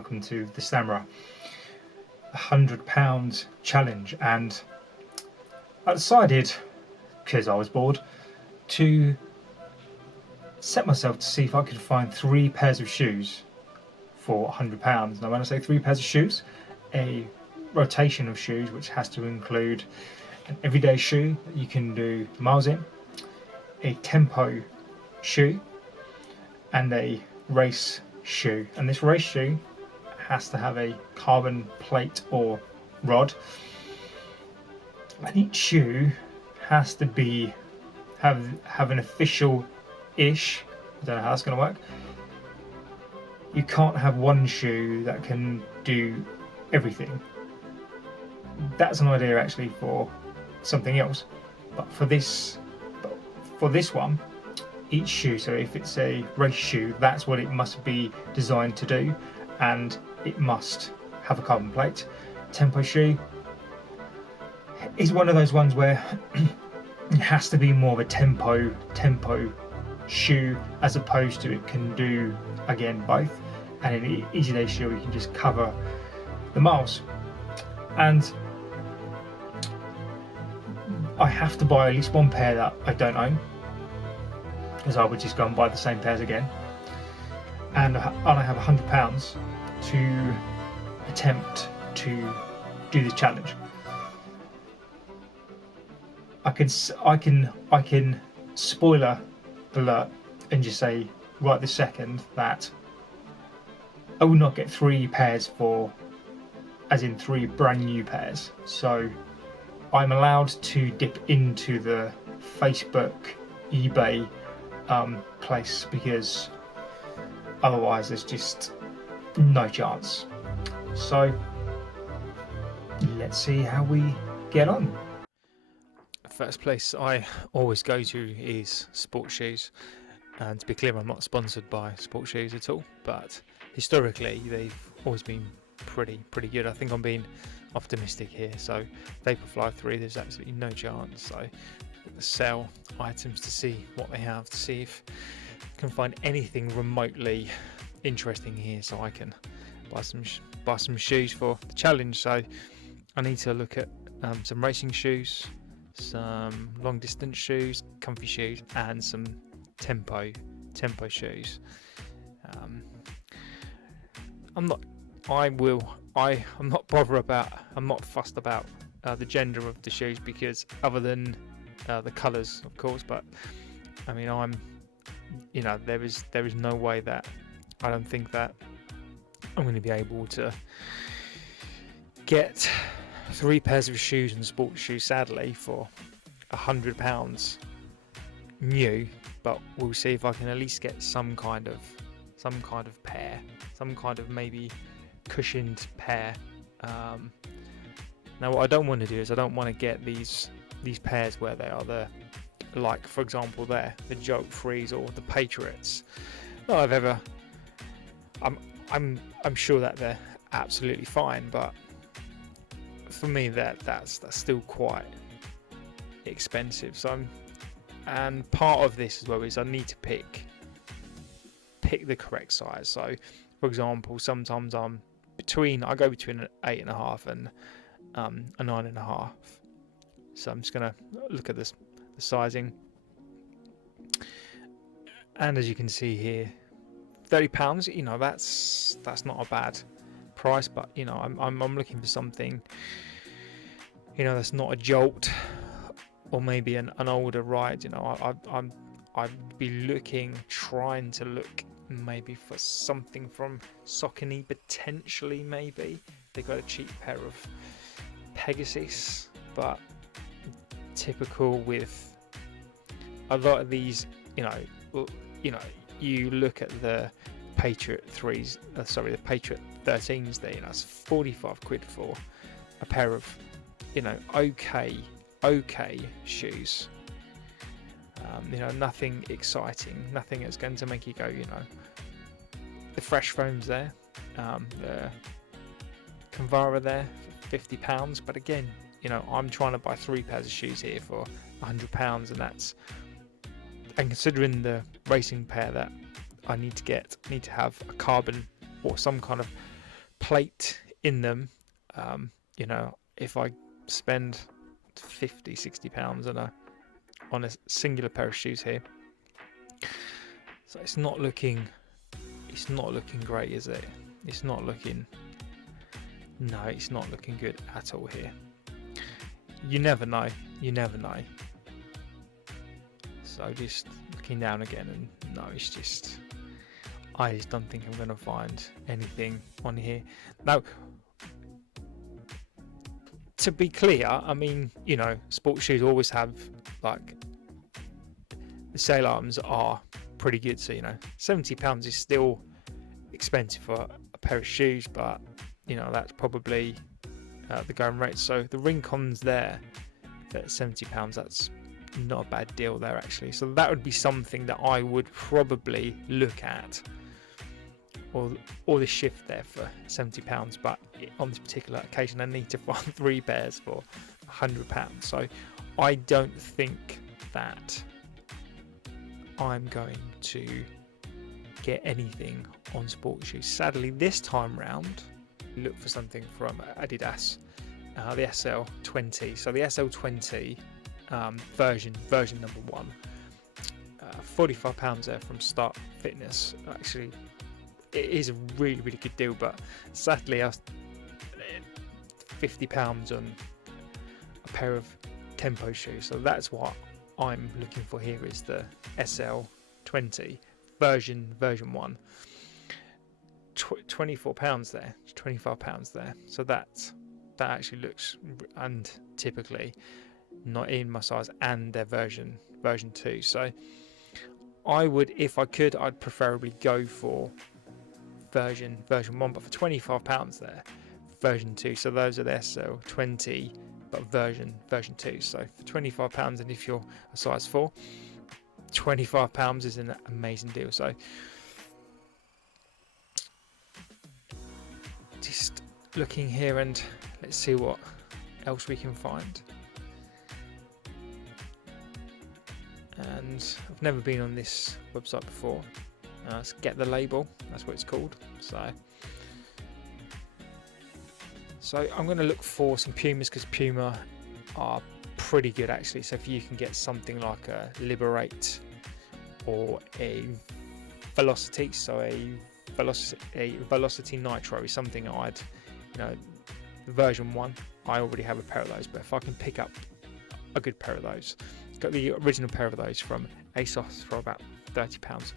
welcome to the Stammerer £100 challenge. And I decided, because I was bored, to set myself to see if I could find 3 pairs of shoes for £100. Now when I say 3 pairs of shoes, a rotation of shoes which has to include an everyday shoe that you can do miles in, a tempo shoe, and a race shoe. And this race shoe has to have a carbon plate or rod, and each shoe has to be have an official-ish, I don't know how that's going to work. You can't have one shoe that can do everything. That's an idea actually for something else, but for this one, each shoe, so if it's a race shoe, that's what it must be designed to do, and it must have a carbon plate. Tempo shoe is one of those ones where it has to be more of a tempo shoe, as opposed to it can do again both. And in an easy day shoe, you can just cover the miles. And I have to buy at least one pair that I don't own, because I would just go and buy the same pairs again. And I have £100 to attempt to do this challenge. I can spoiler alert and just say right this second that I will not get 3 pairs as in 3 brand new pairs. So I'm allowed to dip into the Facebook, eBay place, because otherwise there's just no chance. So let's see how we get on. First place I always go to is sports shoes, and to be clear, I'm not sponsored by sports shoes at all, but historically they've always been pretty good. I think I'm being optimistic here, so Vaporfly 3, there's absolutely no chance. So sell items to see what they have, to see if I can find anything remotely interesting here, so I can buy some shoes for the challenge. So I need to look at some racing shoes, some long distance shoes, comfy shoes, and some tempo shoes. I'm not fussed about the gender of the shoes, because other than the colours, of course, but I mean, there is no way that I don't think that I'm going to be able to get 3 pairs of shoes and sports shoes, sadly, for £100 new. But we'll see if I can at least get some kind of pair, some kind of maybe cushioned pair. Now, what I don't want to do is I don't want to get these pairs where they are like, for example, the Joke 3s or the Patriots. I'm sure that they're absolutely fine, but for me that's still quite expensive. So and part of this as well is I need to pick the correct size. So for example, sometimes I go between an 8.5 and a 9.5. So I'm just gonna look at the sizing, and as you can see here, £30, that's not a bad price, but I'm looking for something that's not a Jolt, or maybe an older ride. I'd be trying to look maybe for something from Saucony, potentially. Maybe they got a cheap pair of Pegasus, but typical with a lot of these, you look at the Patriot 3s, the Patriot 13s there, it's 45 quid for a pair of, okay shoes. Nothing exciting, nothing that's going to make you go, the Fresh Foams there, the Convara there for £50, but again, I'm trying to buy 3 pairs of shoes here for £100, and considering the racing pair that I need to have a carbon or some kind of plate in them. You know, if I spend 50, 60 pounds on a singular pair of shoes here, so it's not looking great, is it? It's not looking good at all here. You never know. So just looking down again, and no, it's just, I just don't think I'm going to find anything on here. Now, to be clear, I mean, you know, sports shoes always have, like, the sale items are pretty good. So, you know, £70 is still expensive for a pair of shoes, but, you know, that's probably the going rate. So the Rincon's there at £70, that's not a bad deal there, actually. So that would be something that I would probably look at, or the shift there for £70, but on this particular occasion I need to find 3 pairs for £100. So I don't think that I'm going to get anything on sports shoes. Sadly, this time round, look for something from Adidas, the SL20. So the SL20 version number 1, £45 there from Start Fitness. Actually, it is a really, really good deal, but sadly I was £50 on a pair of Tempo shoes. So that's what I'm looking for here, is the SL20 version 1. £24 there, £25 there. So that actually looks, and typically not in my size, and their version 2. So I would, if I could, I'd preferably go for version 1, but for £25 there, version 2. So those are the SL20, but version 2. So for £25, and if you're a size 4, £25 is an amazing deal. So just looking here, and let's see what else we can find. And I've never been on this website before. Let's Get the Label, that's what it's called. So I'm going to look for some Pumas, because Puma are pretty good, actually. So if you can get something like a Liberate or a Velocity, so a Velocity Nitro is something I'd, you know, version 1, I already have a pair of those, but if I can pick up a good pair of those, got the original pair of those from ASOS for about £30.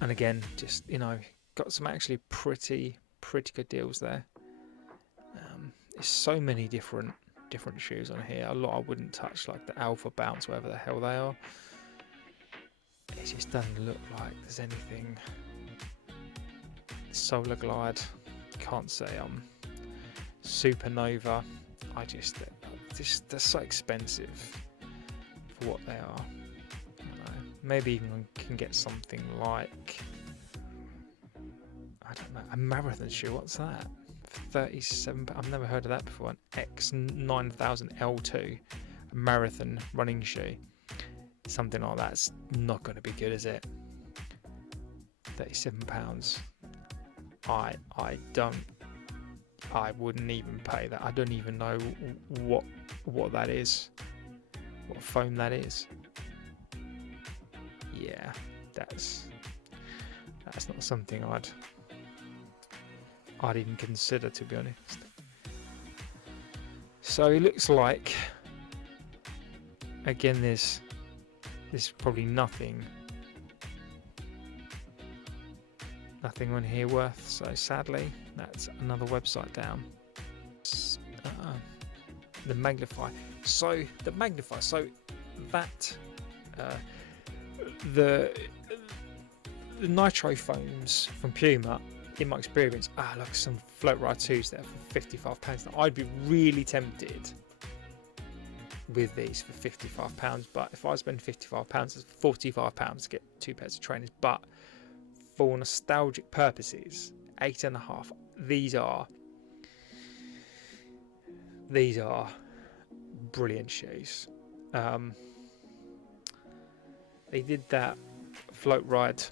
And again, just, you know, got some actually pretty good deals there. There's so many different shoes on here. A lot I wouldn't touch, like the Alpha Bounce, whatever the hell they are. It just doesn't look like there's anything. Solar Glide, can't say. Supernova, they're so expensive for what they are. You know, maybe even can get something like, I don't know, a marathon shoe. What's that? 37. I've never heard of that before. An X9000 L2, a marathon running shoe. Something like that's not going to be good, is it? £37. I wouldn't even pay that. I don't even know what that is, what foam that is. Yeah, that's not something I'd even consider, to be honest. So it looks like, again, there's probably nothing on here worth. So sadly, that's another website down. The Magnify. So that the nitro foams from Puma, in my experience, like some Float Ride 2s there for £55. Now, I'd be really tempted with these for £55, but if I spend £55, it's £45 to get 2 pairs of trainers. But for nostalgic purposes, 8.5. These are brilliant shoes. They did that Float Ride,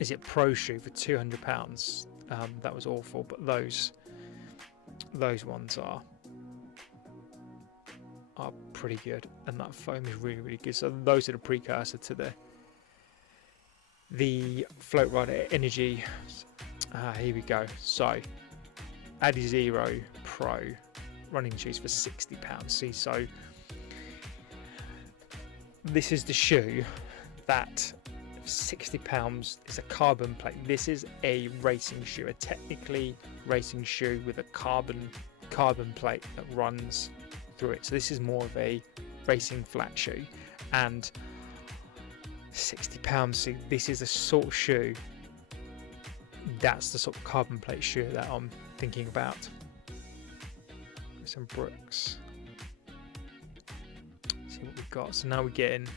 is it Pro shoe, for £200, That was awful, but those ones are pretty good, and that foam is really, really good. So those are the precursor to the Float Rider Energy. Here we go. So Adizero Pro running shoes for £60. See, so this is the shoe that £60 is a carbon plate. This is a racing shoe, a technically racing shoe with a carbon plate that runs through it. So this is more of a racing flat shoe, and £60. See, this is a sort of shoe. That's the sort of carbon plate shoe that I'm thinking about. Some Brooks. See what we've got. So now we're getting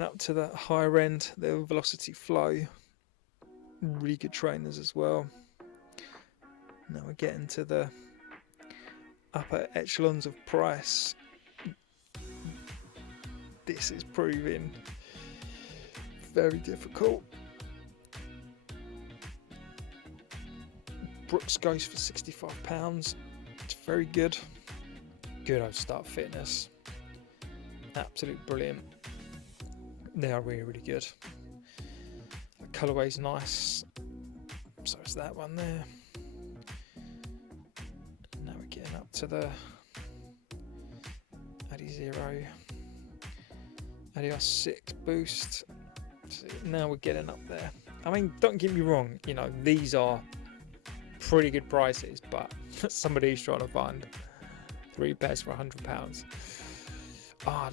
up to the higher end. The Velocity Flow, really good trainers as well. Now we're getting to the upper echelons of price. This is proving very difficult. Brooks goes for £65. It's very good. Good old Start Fitness. Absolute brilliant. They are really, really good. The colourway's nice. So it's that one there. Now we're getting up to the Adizero Adios 6 Boost. So now we're getting up there. I mean, don't get me wrong, you know, these are pretty good prices, but somebody's trying to find 3 pairs for £100.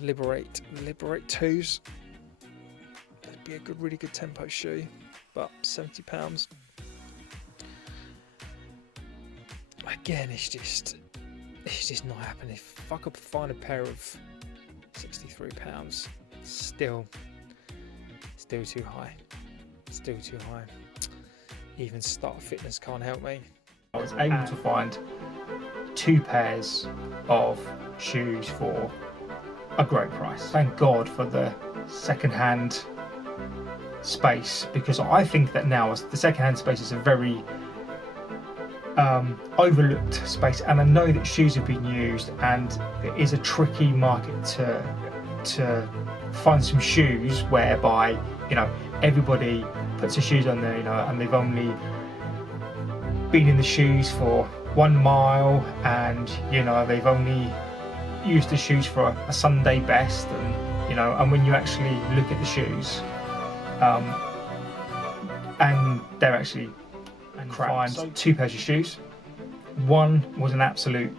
Liberate 2s. That'd be a good, really good tempo shoe, but £70. Again, it's just not happening. If I could find a pair of £63, still too high. Still too high. Even Start Fitness can't help me. I was able to find 2 pairs of shoes for a great price. Thank God for the second-hand space, because I think that now the second-hand space is a very overlooked space, and I know that shoes have been used, and it is a tricky market to find some shoes whereby, you know, everybody puts their shoes on there, you know, and they've only been in the shoes for 1 mile, and, you know, they've only used the shoes for a Sunday best, and, you know, and when you actually look at the shoes, and they're actually crap. So 2 pairs of shoes. One was an absolute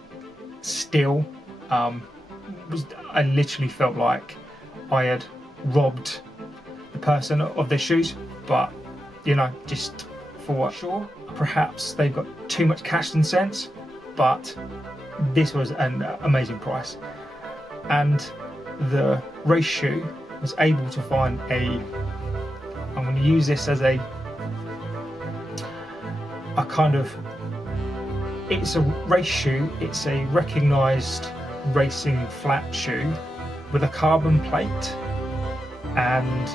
steal. I literally felt like I had robbed the person of their shoes, but, you know, just for what? Sure, perhaps they've got too much cash and cents, but this was an amazing price. And the race shoe was able to find I'm going to use this as a kind of, it's a race shoe, it's a recognised racing flat shoe with a carbon plate and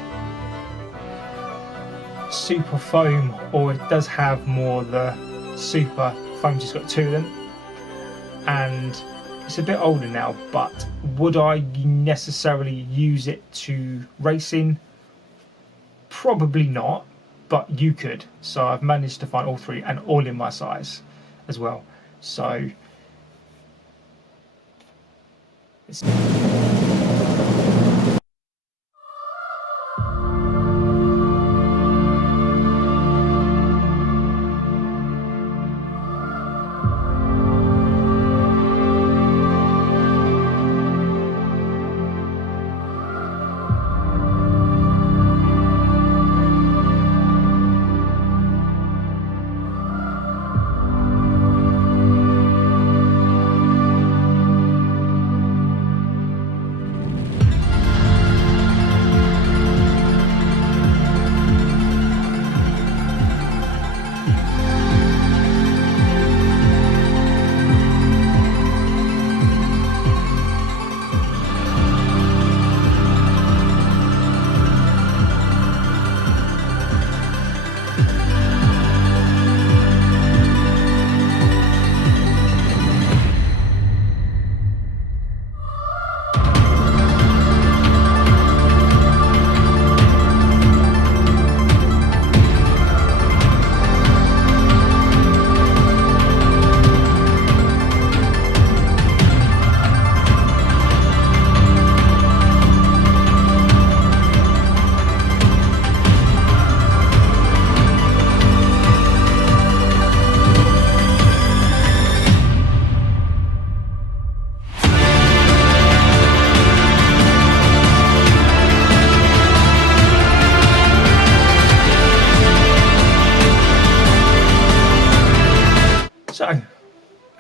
super foam, or it does have more the super foam, just got 2 of them, and it's a bit older now, but would I necessarily use it to racing? Probably not, but you could. So I've managed to find all 3, and all in my size as well. So it's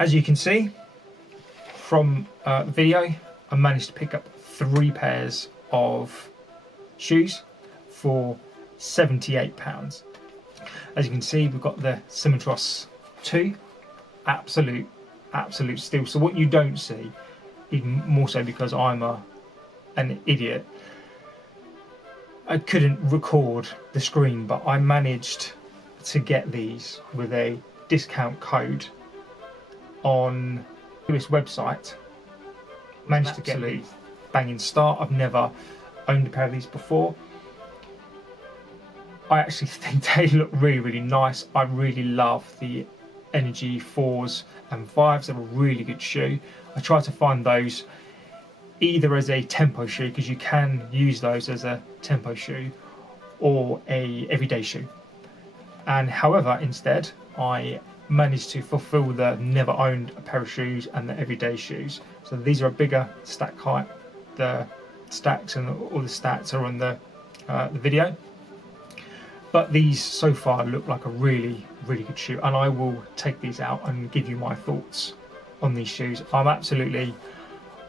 As you can see from the video, I managed to pick up 3 pairs of shoes for £78. As you can see, we've got the Symmetros 2, absolute steal. So what you don't see, even more so because I'm an idiot, I couldn't record the screen, but I managed to get these with a discount code on this website. Managed to get these banging start. I've never owned a pair of these before. I actually think they look really nice. I really love the Energy 4s and 5s. They're a really good shoe. I try to find those either as a tempo shoe, because you can use those as a tempo shoe, or a everyday shoe. And however, instead, I managed to fulfill the never owned a pair of shoes and the everyday shoes. So these are a bigger stack height. The stacks and all the stats are on the video. But these so far look like a really good shoe, and I will take these out and give you my thoughts on these shoes. I'm absolutely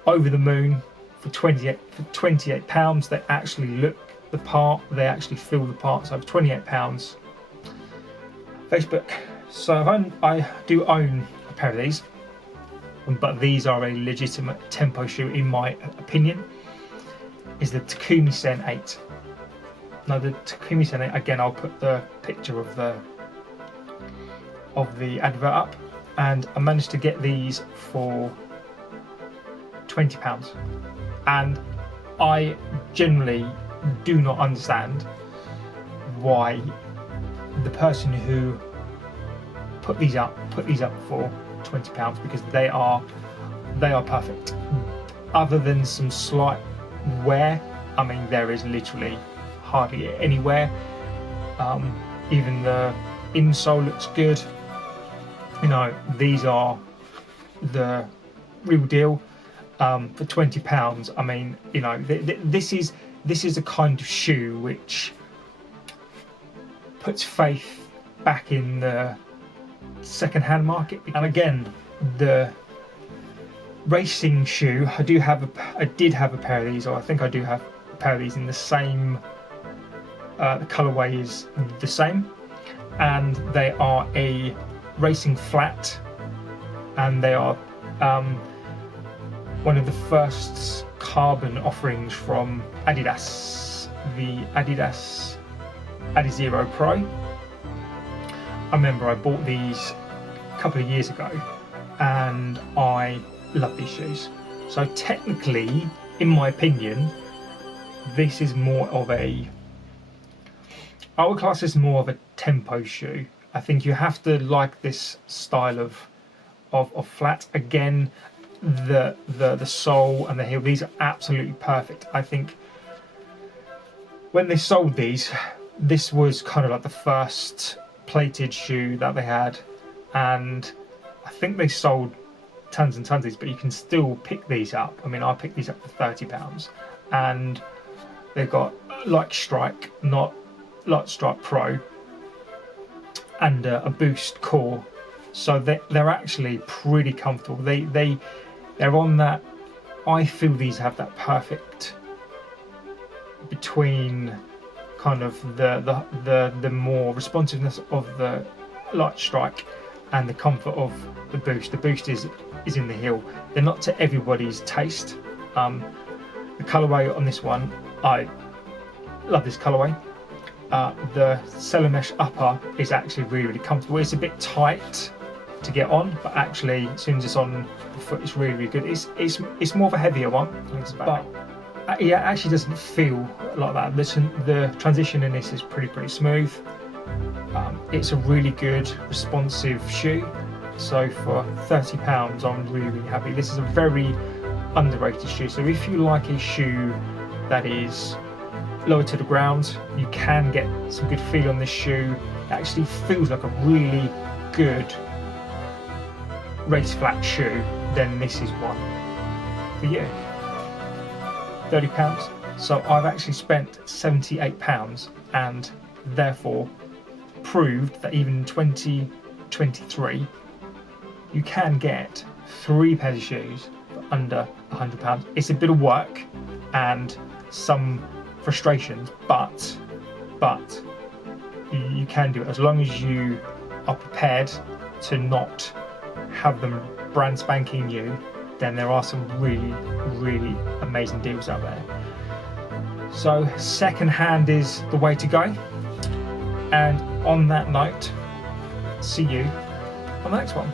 over the moon for £28. They actually look the part, they actually feel the part. So for £28, Facebook. So I do own a pair of these, but these are a legitimate tempo shoe in my opinion. Is the Takumi Sen 8. Now the Takumi Sen 8, again, I'll put the picture of the advert up, and I managed to get these for £20. And I generally do not understand why the person who put these up for £20, because they are perfect. Other than some slight wear, I mean, there is literally hardly any wear. Even the insole looks good. You know, these are the real deal. For £20, I mean, you know, this is a kind of shoe which puts faith back in the second-hand market. And again, the racing shoe, I did have a pair of these, or I think I do have a pair of these in the same. The colourway is the same, and they are a racing flat, and they are one of the first carbon offerings from Adidas, the Adidas Adizero Pro. I remember I bought these a couple of years ago, and I love these shoes. So technically, in my opinion, this is more of a, I would class this more of a tempo shoe. I think you have to like this style of flat. Again, the sole and the heel, these are absolutely perfect. I think when they sold these, this was kind of like the first plated shoe that they had, and I think they sold tons and tons of these, but you can still pick these up. I mean, I picked these up for £30, and they've got Light Strike, not Light Strike Pro, and a Boost core, so they're actually pretty comfortable. They're on that. I feel these have that perfect between kind of the more responsiveness of the Light Strike and the comfort of the Boost. The Boost is in the heel. They're not to everybody's taste. The colourway on this one, I love this colourway. The Celamesh upper is actually really comfortable. It's a bit tight to get on, but actually as soon as it's on the foot, it's really good. It's more of a heavier one, but it actually doesn't feel like that. The transition in this is pretty smooth. It's a really good responsive shoe. So for £30, I'm really happy. This is a very underrated shoe. So if you like a shoe that is lower to the ground, you can get some good feel on this shoe. It actually feels like a really good race flat shoe. Then this is one for you. £30. So I've actually spent £78, and therefore proved that even in 2023 you can get 3 pairs of shoes for under £100. It's a bit of work and some frustrations, but you can do it as long as you are prepared to not have them brand spanking new. Then there are some really amazing deals out there. So second hand is the way to go. And on that note, see you on the next one.